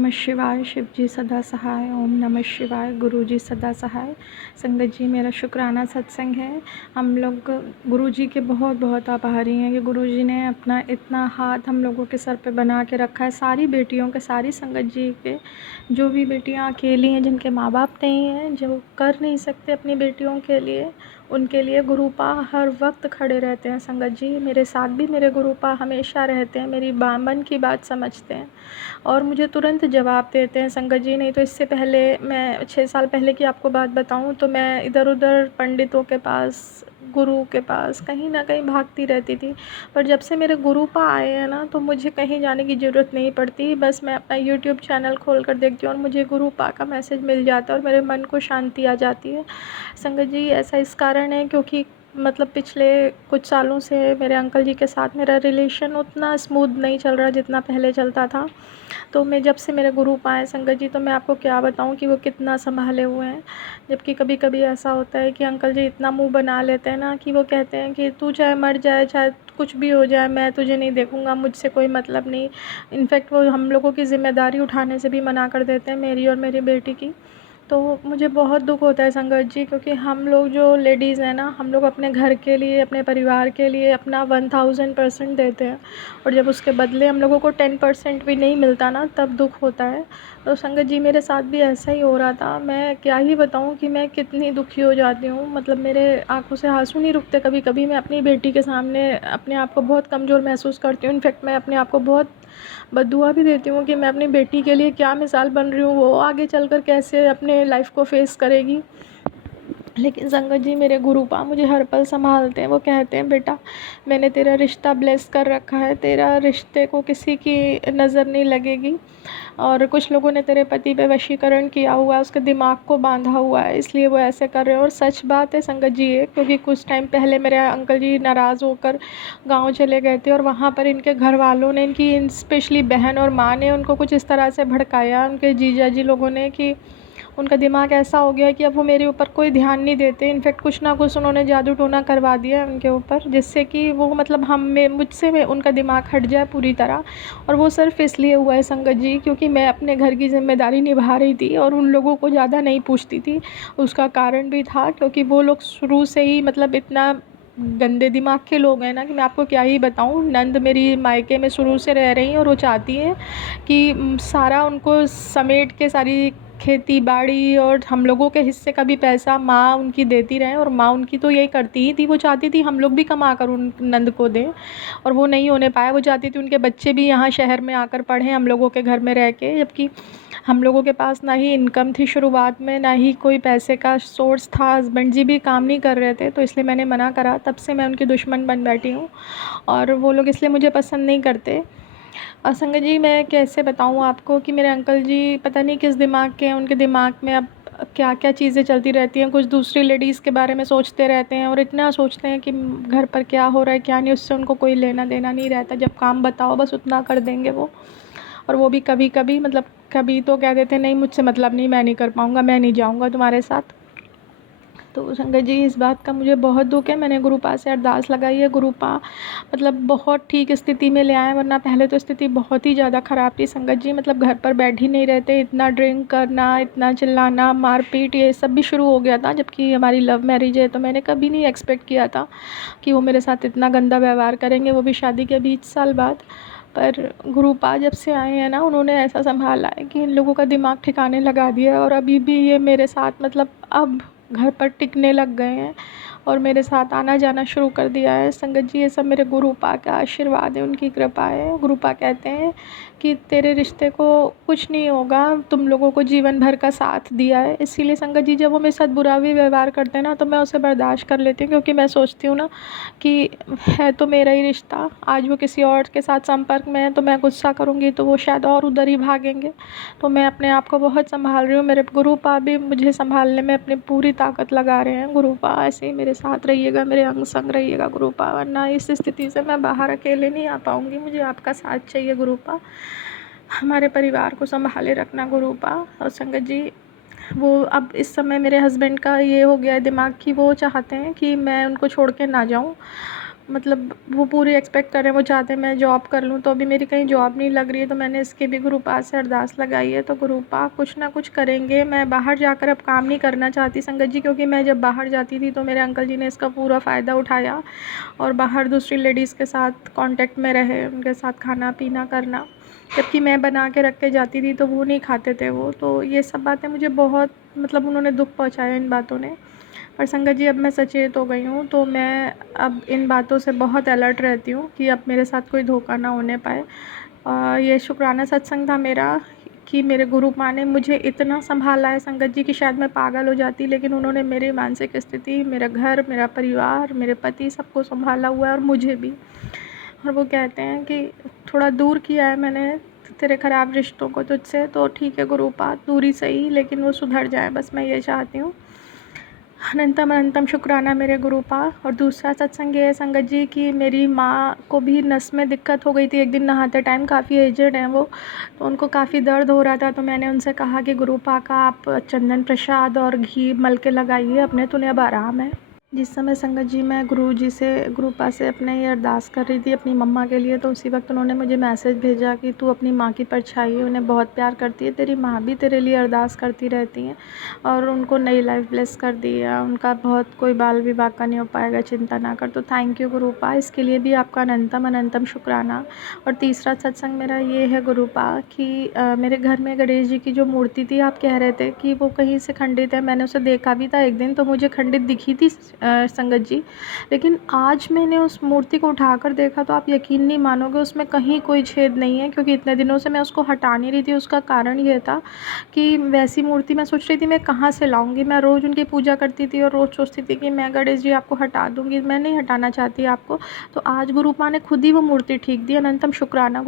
नमः शिवाय। शिव जी सदा सहाय। ओम नमः शिवाय। गुरु जी सदा सहाय। संगत जी, मेरा शुक्राना सत्संग है। हम लोग गुरु जी के बहुत बहुत आभारी हैं कि गुरु जी ने अपना इतना हाथ हम लोगों के सर पे बना के रखा है, सारी बेटियों के, सारी संगत जी के। जो भी बेटियां अकेली हैं, जिनके माँ बाप नहीं हैं, जो कर नहीं सकते अपनी बेटियों के लिए, उनके लिए गुरुपा हर वक्त खड़े रहते हैं। संगत जी, मेरे साथ भी मेरे गुरुपा हमेशा रहते हैं, मेरी मन की बात समझते हैं और मुझे तुरंत जवाब देते हैं। संगत जी, नहीं तो इससे पहले, मैं 6 साल पहले की आपको बात बताऊं तो मैं इधर उधर पंडितों के पास, गुरु के पास कहीं ना कहीं भागती रहती थी। पर जब से मेरे गुरुपा आए हैं ना, तो मुझे कहीं जाने की ज़रूरत नहीं पड़ती। बस मैं अपना यूट्यूब चैनल खोल कर देखती हूँ और मुझे गुरुपा का मैसेज मिल जाता है और मेरे मन को शांति आ जाती है। संगत जी, ऐसा इस कारण है क्योंकि मतलब पिछले कुछ सालों से मेरे अंकल जी के साथ मेरा रिलेशन उतना स्मूथ नहीं चल रहा जितना पहले चलता था। तो मैं जब से मेरे गुरु पाए संगत जी, तो मैं आपको क्या बताऊं कि वो कितना संभाले हुए हैं। जबकि कभी कभी ऐसा होता है कि अंकल जी इतना मुंह बना लेते हैं ना कि वो कहते हैं कि तू चाहे मर जाए, चाहे कुछ भी हो जाए, मैं तुझे नहीं देखूंगा, मुझसे कोई मतलब नहीं। इनफैक्ट वो हम लोगों की ज़िम्मेदारी उठाने से भी मना कर देते हैं, मेरी और मेरी बेटी की। तो मुझे बहुत दुख होता है संगत जी, क्योंकि हम लोग जो लेडीज़ हैं ना, हम लोग अपने घर के लिए, अपने परिवार के लिए अपना 1000% देते हैं और जब उसके बदले हम लोगों को 10% भी नहीं मिलता ना, तब दुख होता है। तो संगत जी, मेरे साथ भी ऐसा ही हो रहा था। मैं क्या ही बताऊं कि मैं कितनी दुखी हो जाती हूँ, मतलब मेरे आंखों से आंसू नहीं रुकते। कभी कभी मैं अपनी बेटी के सामने अपने आप को बहुत कमज़ोर महसूस करती हूँ। इनफैक्ट मैं अपने आप को बहुत बद्दुआ भी देती हूँ कि मैं अपनी बेटी के लिए क्या मिसाल बन रही हूँ, वो आगे चलकर कैसे अपने लाइफ को फेस करेगी। लेकिन संगत जी, मेरे गुरुपा मुझे हर पल संभालते हैं। वो कहते हैं, बेटा मैंने तेरा रिश्ता ब्लेस कर रखा है, तेरा रिश्ते को किसी की नज़र नहीं लगेगी। और कुछ लोगों ने तेरे पति पे वशीकरण किया हुआ है, उसके दिमाग को बांधा हुआ है, इसलिए वो ऐसे कर रहे हैं। और सच बात है संगत जी ये, क्योंकि कुछ टाइम पहले मेरे अंकल जी नाराज़ होकर गांव चले गए थे और वहाँ पर इनके घर वालों ने, इनकी स्पेशली बहन और माँ ने उनको कुछ इस तरह से भड़काया, उनके जीजा जी लोगों ने, कि उनका दिमाग ऐसा हो गया कि अब वो मेरे ऊपर कोई ध्यान नहीं देते। इनफैक्ट कुछ ना कुछ उन्होंने जादू टोना करवा दिया उनके ऊपर, जिससे कि वो मतलब मुझसे उनका दिमाग हट जाए पूरी तरह। और वो सिर्फ इसलिए हुआ है संगत जी, क्योंकि मैं अपने घर की जिम्मेदारी निभा रही थी और उन लोगों को ज़्यादा नहीं पूछती थी। उसका कारण भी था क्योंकि वो लोग शुरू से ही मतलब इतना गंदे दिमाग के लोग हैं ना कि मैं आपको क्या ही बताऊं। नंद मेरी मायके में शुरू से रह रही हैं और वो चाहती हैं कि सारा उनको समेट के, सारी खेती बाड़ी और हम लोगों के हिस्से का भी पैसा माँ उनकी देती रहे। और माँ उनकी तो यही करती ही थी, वो चाहती थी हम लोग भी कमा कर उन नंद को दें, और वो नहीं होने पाया। वो चाहती थी उनके बच्चे भी यहाँ शहर में आकर पढ़ें हम लोगों के घर में रह के, जबकि हम लोगों के पास ना ही इनकम थी शुरुआत में, ना ही कोई पैसे का सोर्स था। हस्बैंड जी भी काम नहीं कर रहे थे, तो इसलिए मैंने मना करा। तब से मैं उनकी दुश्मन बन बैठी हूँ और वो लोग इसलिए मुझे पसंद नहीं करते। और संगत जी, मैं कैसे बताऊँ आपको कि मेरे अंकल जी पता नहीं किस दिमाग के हैं। उनके दिमाग में अब क्या क्या चीज़ें चलती रहती हैं, कुछ दूसरी लेडीज़ के बारे में सोचते रहते हैं और इतना सोचते हैं कि घर पर क्या हो रहा है क्या नहीं, उससे उनको कोई लेना देना नहीं रहता। जब काम बताओ बस उतना कर देंगे वो। और वो भी कभी कभी, मतलब कभी तो कह देते नहीं, मुझसे मतलब नहीं, मैं नहीं कर पाऊँगा, मैं नहीं जाऊँगा तुम्हारे साथ। तो संगत जी, इस बात का मुझे बहुत दुख है। मैंने गुरुपा से अरदास लगाई है, गुरुपा मतलब बहुत ठीक स्थिति में ले आए, वरना पहले तो स्थिति बहुत ही ज़्यादा ख़राब थी संगत जी। मतलब घर पर बैठ ही नहीं रहते, इतना ड्रिंक करना, इतना चिल्लाना, मारपीट, ये सब भी शुरू हो गया था। जबकि हमारी लव मैरिज है, तो मैंने कभी नहीं एक्सपेक्ट किया था कि वो मेरे साथ इतना गंदा व्यवहार करेंगे, वो भी शादी के 20 साल बाद। पर गुरुपा जब से आए हैं ना, उन्होंने ऐसा संभाला है कि इन लोगों का दिमाग ठिकाने लगा दिया है। और अभी भी ये मेरे साथ मतलब अब घर पर टिकने लग गए हैं और मेरे साथ आना जाना शुरू कर दिया है। संगत जी, ये सब मेरे गुरुपा का आशीर्वाद है, उनकी कृपा है। गुरुपा कहते हैं कि तेरे रिश्ते को कुछ नहीं होगा, तुम लोगों को जीवन भर का साथ दिया है। इसीलिए संगत जी, जब वो मेरे साथ बुरा भी व्यवहार करते हैं ना, तो मैं उसे बर्दाश्त कर लेती हूँ, क्योंकि मैं सोचती हूँ ना कि है तो मेरा ही रिश्ता। आज वो किसी और के साथ संपर्क में है तो मैं गुस्सा करूँगी तो वो शायद और उधर ही भागेंगे। तो मैं अपने आप को बहुत संभाल रही हूँ। मेरे गुरुपा भी मुझे संभालने में अपनी पूरी ताकत लगा रहे हैं। गुरुपा ऐसे ही मेरे साथ रहिएगा, मेरे अंग संग रहिएगा गुरुपा, वरना इस स्थिति से मैं बाहर अकेले नहीं आ पाऊँगी। मुझे आपका साथ चाहिए गुरुपा, हमारे परिवार को संभाले रखना गुरुपा। और संगत जी, वो अब इस समय मेरे हस्बैंड का ये हो गया है दिमाग कि वो चाहते हैं कि मैं उनको छोड़ के ना जाऊँ। मतलब वो पूरी एक्सपेक्ट कर रहे हैं, वो चाहते हैं मैं जॉब कर लूँ, तो अभी मेरी कहीं जॉब नहीं लग रही है, तो मैंने इसके भी गुरु पास से अरदास लगाई है। तो गुरु पाक कुछ ना कुछ करेंगे। मैं बाहर जाकर अब काम नहीं करना चाहती संगत जी, क्योंकि मैं जब बाहर जाती थी तो मेरे अंकल जी ने इसका पूरा फ़ायदा उठाया और बाहर दूसरी लेडीज़ के साथ कांटेक्ट में रहे, उनके साथ खाना पीना करना, जबकि मैं बना के रख के जाती थी तो वो नहीं खाते थे वो। तो ये सब बातें मुझे बहुत मतलब उन्होंने दुःख पहुँचाया इन बातों ने। पर संगत जी अब मैं सचेत हो गई हूँ, तो मैं अब इन बातों से बहुत अलर्ट रहती हूँ कि अब मेरे साथ कोई धोखा ना होने पाए। ये शुक्राना सत्संग था मेरा कि मेरे गुरु माँ ने मुझे इतना सँभाला है संगत जी कि शायद मैं पागल हो जाती, लेकिन उन्होंने मेरी मानसिक स्थिति, मेरा घर, मेरा परिवार, मेरे पति सबको सँभाला हुआ है और मुझे भी। और वो कहते हैं कि थोड़ा दूर किया है मैंने तेरे ख़राब रिश्तों को तुझसे, तो ठीक है गुरुपाद, दूरी सही लेकिन वो सुधर जाए, बस मैं ये चाहती हूँ। अनंतम अनंतम शुक्राना मेरे गुरुपा। और दूसरा सत्संग ये है संगत जी कि मेरी माँ को भी नस में दिक्कत हो गई थी एक दिन नहाते टाइम, काफ़ी एजड हैं वो, तो उनको काफ़ी दर्द हो रहा था। तो मैंने उनसे कहा कि गुरुपा का आप चंदन प्रसाद और घी मल के लगाइए अपने, तो उन्हें अब आराम है। जिस समय संगत जी मैं गुरुजी से गुरुपा से अपने ये अरदास कर रही थी अपनी मम्मा के लिए, तो उसी वक्त उन्होंने मुझे मैसेज भेजा कि तू अपनी माँ की परछाई है, उन्हें बहुत प्यार करती है, तेरी माँ भी तेरे लिए अरदास करती रहती हैं और उनको नई लाइफ ब्लेस कर दी है, उनका बहुत कोई बाल विवाह का नहीं हो पाएगा, चिंता ना कर। तो थैंक यू गुरुपा, इसके लिए भी आपका अनंतम अनंतम शुक्राना। और तीसरा सत्संग मेरा ये है गुरुपा कि मेरे घर में गणेश जी की जो मूर्ति थी, आप कह रहे थे कि वो कहीं से खंडित है, मैंने उसे देखा भी था एक दिन, तो मुझे खंडित दिखी थी संगत जी, लेकिन आज मैंने उस मूर्ति को उठाकर देखा तो आप यकीन नहीं मानोगे उसमें कहीं कोई छेद नहीं है, क्योंकि इतने दिनों से मैं उसको हटा नहीं रही थी। उसका कारण ये था कि वैसी मूर्ति मैं सोच रही थी मैं कहाँ से लाऊंगी, मैं रोज़ उनकी पूजा करती थी और रोज़ सोचती थी कि मैं गणेश जी आपको हटा दूंगी, मैं नहीं हटाना चाहती आपको। तो आज गुरु माँ ने खुद ही वो मूर्ति ठीक दी, अनंतम शुक्राना।